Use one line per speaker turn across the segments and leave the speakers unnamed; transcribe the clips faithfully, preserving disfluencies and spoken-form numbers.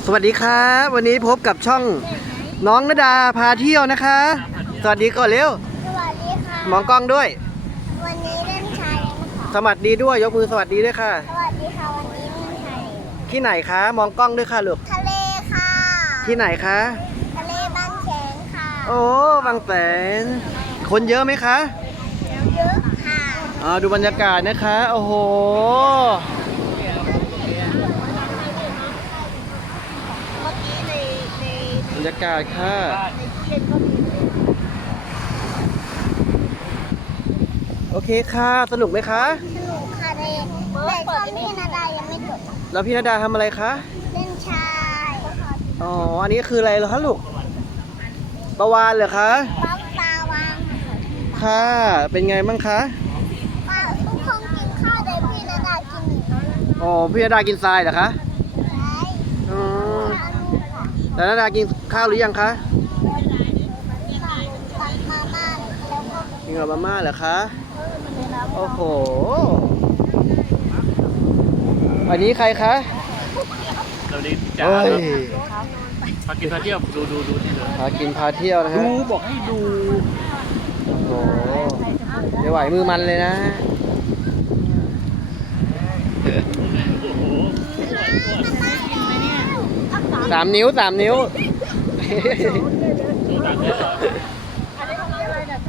วัสดีครับวันนี้พบกับช่องน้องณดาพาเที่ยวนะคะสวัสดีก่อนเร็ว
สวัสดีค่ะ
มองกล้องด้วย
วันนี้เล่นชายนะคะ
สวัสดีด้วยยกมือสวัสดีด้วยค่ะ
สวัสดีค่ะวันนี้เล่นชาย
ที่ไหนคะมองกล้องด้วยค่ะลูก
ทะเลค่ะ
ที่ไหนคะ
ทะเลบางแสนค่ะ
โอ้บางแสนคนเยอะไหมคะ
เยอะค่ะ
อ๋อดูบรรยากาศนะคะโอ้โห
เมื่อกี้ในใน
บรรยากาศค่ะโอเคค่ะสนุกไหมคะ
สนุกค่ะเด็กแต่ตอนพี่นาดายังไม่จบ
แล้วพี่ณดาทำอะไรคะ
เล่นชาย
อ๋ออันนี้คืออะไรเหรอคะลูกปลาวาฬเหรอคะ
ป๊อกตาวาง
ค่ะเป็นไงบ้างคะ
ป้าทุกคนกินข้าวแต่พี่นาดากินอีก
อ๋อพี่ณดากินทรายเหรอคะ
ใช่
อ๋อแต่ณดากินข้าวหรือยังคะ
มาม่าแล้วก็
กินกับมาม่าเหรอคะโอ้โหอันนี้ใครคะ
เราดีจ้าพากินพาเที่ยวดูดูดูที่เลย
พากินพาเที่ยวนะฮะ
ดูบอกให้ดู
โอ้โหไม่ไหวมือมันเลยนะสามนิ้วสามนิ้ว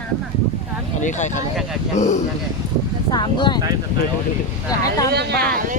อันนี้ใครครับ
สามด้วยอยากให้ตามถึงบ้าน